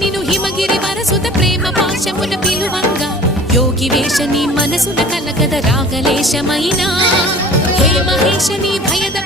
నిను హిమగిరి వరసుత ప్రేమ పాశమున పిలువంగా యోగి వేషని మనసున కలగద రాగలేశమైనా హే మహేశని భయద